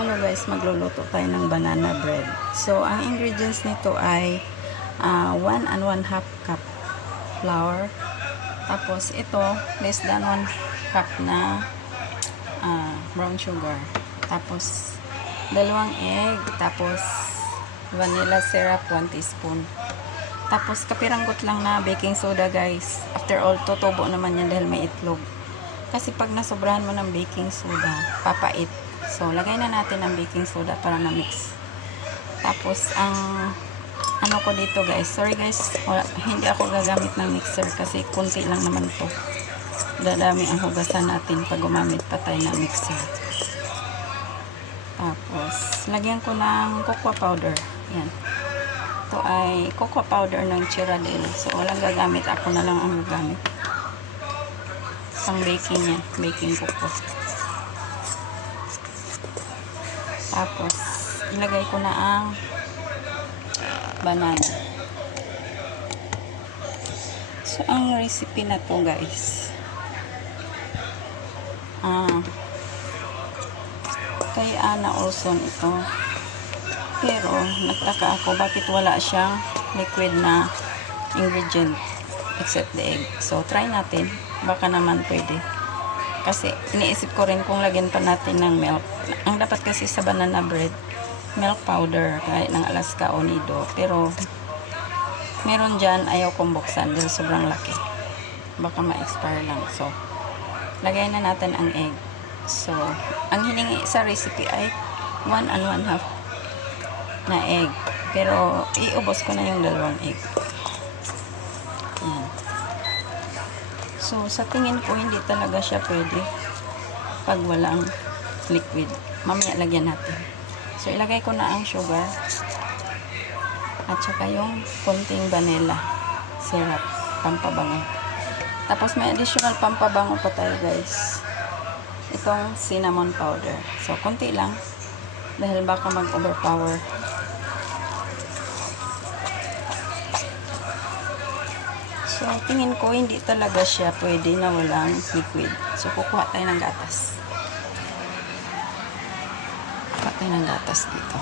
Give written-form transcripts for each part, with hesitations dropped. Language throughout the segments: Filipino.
Hello guys, magluluto tayo ng banana bread. So, ang ingredients nito ay 1 and 1/2 cup flour. Tapos, ito, less than 1 cup na brown sugar. Tapos, 2 egg. Tapos, vanilla syrup, 1 teaspoon. Tapos, kapiranggot lang na baking soda guys. After all, tutubo naman yan dahil may itlog. Kasi pag nasobrahan mo ng baking soda, papait. So, lagay na natin ang baking soda para na-mix. Tapos, ang ano ko dito guys, sorry guys, hindi ako gagamit ng mixer kasi kunti lang naman to. Dadami ang hugasan natin pag gumamit pa tayo ng mixer. Tapos, lagyan ko ng cocoa powder. Yan. Ito ay cocoa powder ng Chiradel. So, walang gagamit. Ako na lang ang gagamit. Pang baking yan. Baking cocoa. Tapos, ilagay ko na ang banana. So, ang recipe na to guys, kay Ana Olson ito. Pero, nagtaka ako bakit wala siyang liquid na ingredient except the egg. So, try natin. Baka naman pwede. Kasi, iniisip ko rin kung lagyan pa natin ng milk. Ang dapat kasi sa banana bread, milk powder, kahit ng Alaska o Nido. Pero, meron dyan, ayaw kong buksan dahil sobrang laki. Baka ma-expire lang. So, lagay na natin ang egg. So, ang hiningi sa recipe ay 1 and 1/2 na egg. Pero, iubos ko na yung 2 egg. Yan. So, sa tingin ko, hindi talaga siya pwede pag walang liquid. Mamaya lagyan natin. So, ilagay ko na ang sugar at saka yung konting vanilla syrup, pampabango. Tapos, may additional pampabango pa tayo guys. Itong cinnamon powder. So, konti lang dahil baka mag-overpower. So, tingin ko, hindi talaga siya pwede na walang liquid. So, kukuha tayo ng gatas. Kukuha tayo ng gatas dito.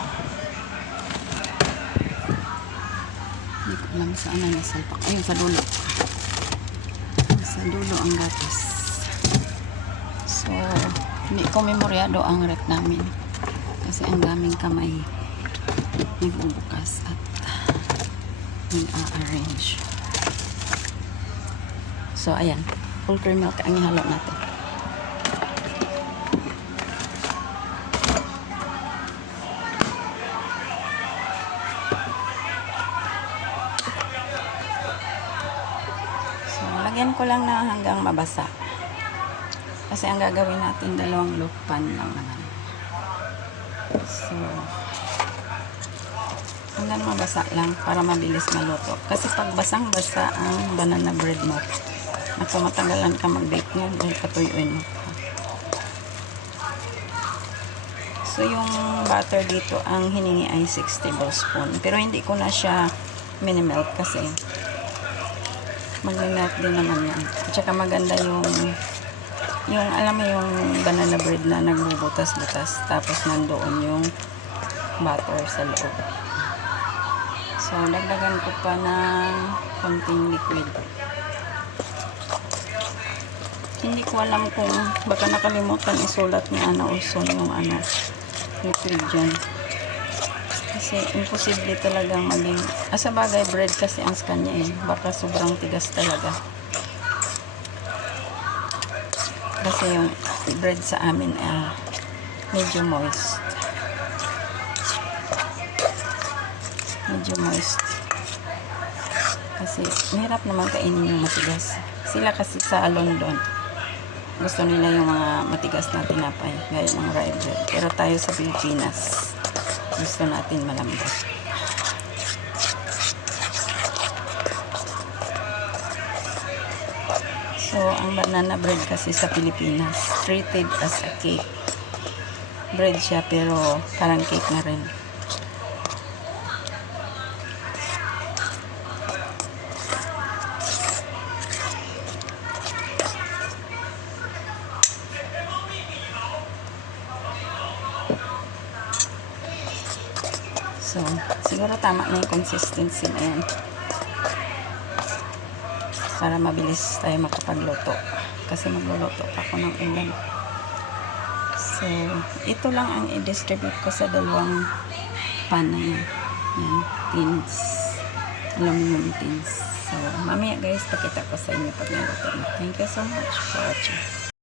Hindi ko alam saan na nasalpak. Ayun, sa dulo. Sa dulo ang gatas. So, hindi ko memoryado ang rep namin. Kasi ang daming kamay nagbubukas at nag-a-arrange. So, ayan. Full cream milk ang ihalo natin. So, lagyan ko lang na hanggang mabasa. Kasi ang gagawin natin 2 loaf pan lang naman. So, hanggang mabasa lang para mabilis maluto. Kasi pag basang-basa ang banana bread mo, matagalan ka mag-bake niyan dahil patuyuin mo. So, yung butter dito, ang hiningi ay 6 tablespoon. Pero hindi ko na siya mini-melt kasi mag-melt din naman yan. At saka maganda yung alam mo yung banana bread na nagbubutas-butas tapos nandoon yung butter sa loob. So, dagdagan ko pa ng konting liquid. Hindi ko alam kung baka nakalimutan isulat ni Ana Olson yung liquid dyan. Kasi imposible talagang maging sa bagay bread kasi ang kanya baka sobrang tigas talaga. Kasi yung bread sa amin medyo moist. Medyo moist. Kasi mahirap naman kainin yung matigas. Sila kasi sa London, gusto nila yung mga matigas na tinapay, gaya ng rye bread. Pero tayo sa Pilipinas, gusto natin malambot. So, ang banana bread kasi sa Pilipinas, treated as a cake. Bread siya, pero parang cake na rin. So, siguro tama na yung consistency na yun. Para mabilis tayo makapagluto. Kasi magluluto pa ako ng ulam. So, ito lang ang i-distribute ko sa dalawang pan na yan. Yan, tins. Aluminum tins. So, mamaya guys, pakita ko sa inyo pag naluto na. Thank you so much for watching.